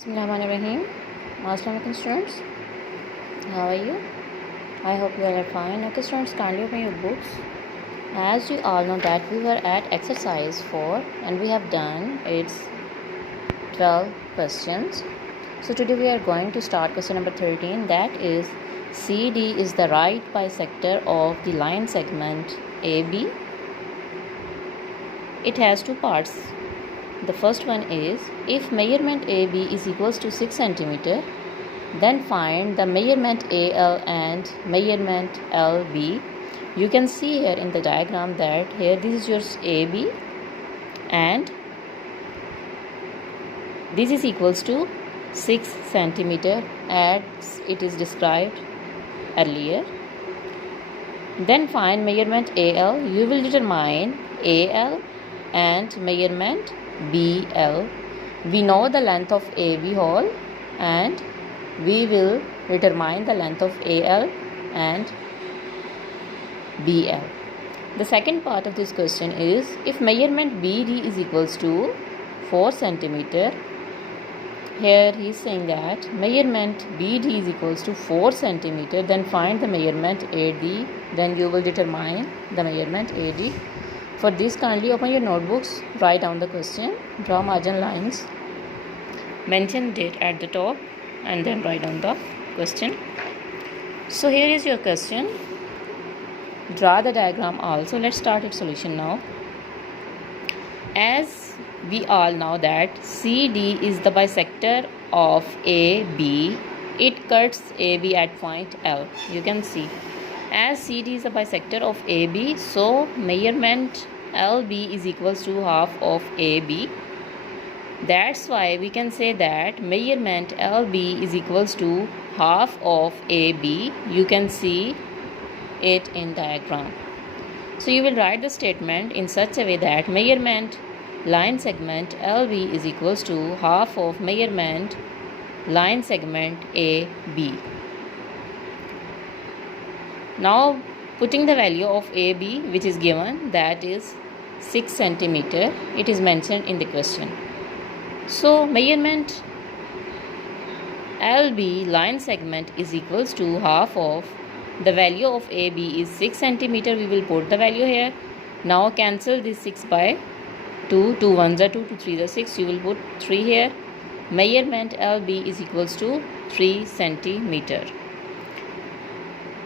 Bismillahirrahmanirrahim. Assalamualaikum students. How are you? I hope you all are fine. Okay students, kindly open your books. As you all know that we were at exercise 4 and we have done its 12 questions. So today we are going to start question number 13, that is CD is the right bisector of the line segment AB. It has two parts. The first one is, if measurement AB is equals to 6 cm, then find the measurement AL and measurement LB. You can see here in the diagram that here this is your AB and this is equals to 6 cm as it is described earlier. Then find measurement AL. You will determine AL and measurement BL. We know the length of AB whole and we will determine the length of AL and BL. The second part of this question is, if measurement BD is equals to 4 cm, here he is saying that measurement BD is equals to 4 cm, then find the measurement AD, then you will determine the measurement AD. For this, kindly open your notebooks, write down the question, draw margin lines, mention date at the top and then write down the question. So here is your question. Draw the diagram also. Let's start its solution now. As we all know that CD is the bisector of AB, it cuts AB at point L. You can see, as CD is the bisector of AB, so measurement LB is equals to half of AB. That's why we can say that measurement LB is equals to half of AB. You can see it in diagram. So you will write the statement in such a way that measurement line segment LB is equals to half of measurement line segment AB. Now putting the value of AB which is given, that is 6 cm, it is mentioned in the question. So measurement LB line segment is equals to half of the value of AB is 6 cm. We will put the value here. Now cancel this 6 by 2. 2 1s are 2, 2 3s are 6. You will put 3 here. Measurement LB is equals to 3 cm.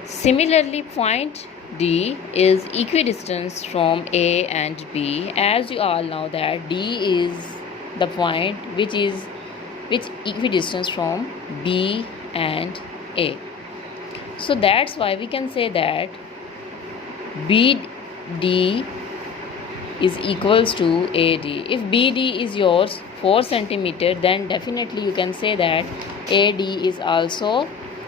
Similarly, point D is equidistant from A and B. As you all know that D is the point which equidistant from B and A. So that's why we can say that BD is equals to AD. If BD is yours 4 cm, then definitely you can say that AD is also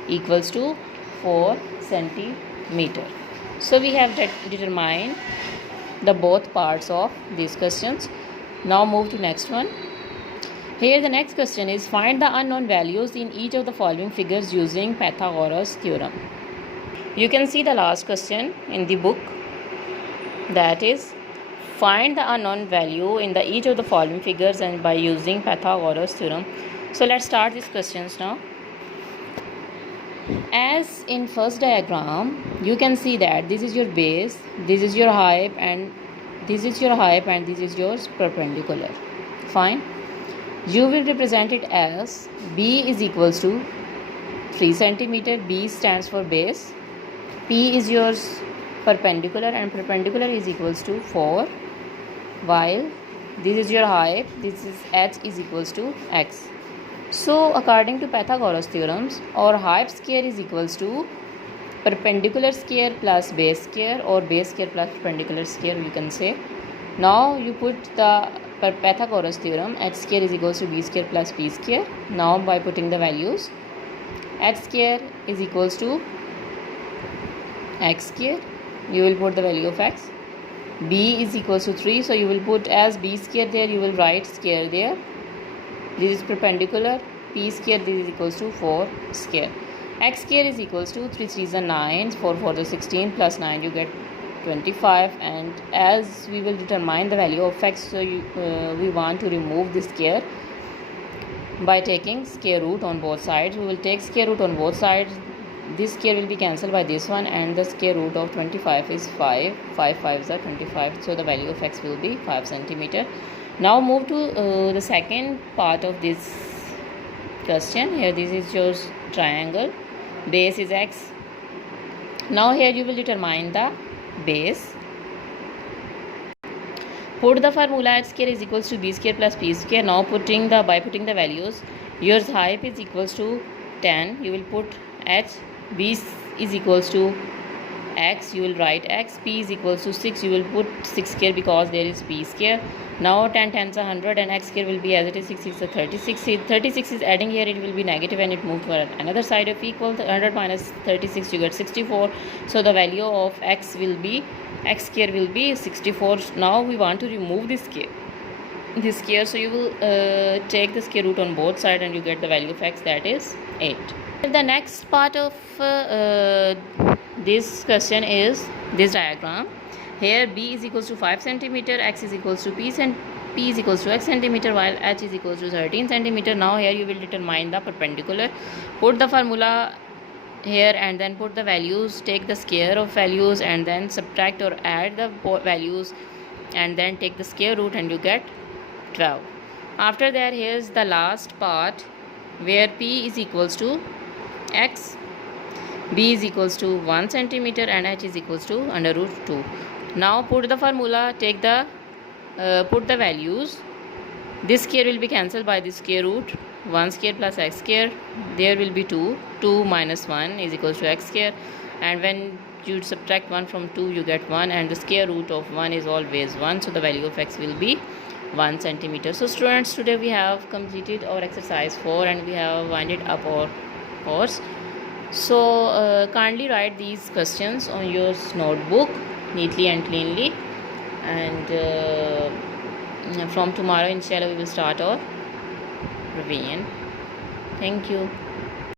equals to 4 cm. So we have determined the both parts of these questions. Now move to next one. Here the next question is, find the unknown values in each of the following figures using Pythagoras theorem. You can see the last question in the book, that is, find the unknown value in each of the following figures and by using Pythagoras theorem. So let's start these questions now. As in first diagram, you can see that this is your base, this is your height and this is your height and this is your perpendicular. Fine. You will represent it as B is equals to 3 cm. B stands for base. P is yours perpendicular and perpendicular is equals to 4. While this is your height, this is H is equals to X. So according to Pythagoras theorems, our height square is equals to perpendicular square plus base square, or base square plus perpendicular square, you can say. Now you put the Pythagoras theorem, H square is equals to B square plus P square. Now by putting the values, H square is equals to X square, you will put the value of X. B is equals to 3, so you will put as B square there, you will write square there. This is perpendicular. P square, this is equals to 4 square. X square is equals to 3 3s are 9, 4 4s are 16, plus 9 you get 25. And as we will determine the value of x, so we want to remove this square. by taking square root on both sides. We will take square root on both sides. This square will be cancelled by this one, and the square root of 25 is 5. 5 5s are 25, so the value of x will be 5 centimeter. Now move to the second part of this question. Here this is your triangle, base is x. Now here you will determine the base. Put the formula h square is equals to b square plus p square. Now by putting the values, your height is equals to 10. You will put h, b is equals to x, you will write x, p is equals to 6, you will put 6 square because there is p square. Now 10 tens are 100 and x square will be as it is 6 is 36. 36 is adding here, it will be negative and it moved to another side of equal. 100 minus 36 you get 64. So the value of x square will be 64. Now we want to remove this square, so you will take the square root on both sides and you get the value of x, that is 8. The next part of this question is this diagram. Here b is equals to 5 centimeter, x is equals to p is equals to x centimeter, while h is equals to 13 centimeter. Now here you will determine the perpendicular. Put the formula here and then put the values, take the square of values and then subtract or add the values and then take the square root and you get 12. After that, here's the last part where p is equals to x, b is equals to 1 centimeter and h is equals to under root 2. Now put the formula, take the put the values. This square will be cancelled by this square root. 1 square plus x square, there will be 2. 2 minus 1 is equals to x square, and when you subtract 1 from 2 you get 1, and the square root of 1 is always 1, so the value of x will be 1 centimeter. So students, today we have completed our exercise 4 and we have winded up our course. So kindly write these questions on your notebook neatly and cleanly, and from tomorrow inshallah we will start our revision. Thank you.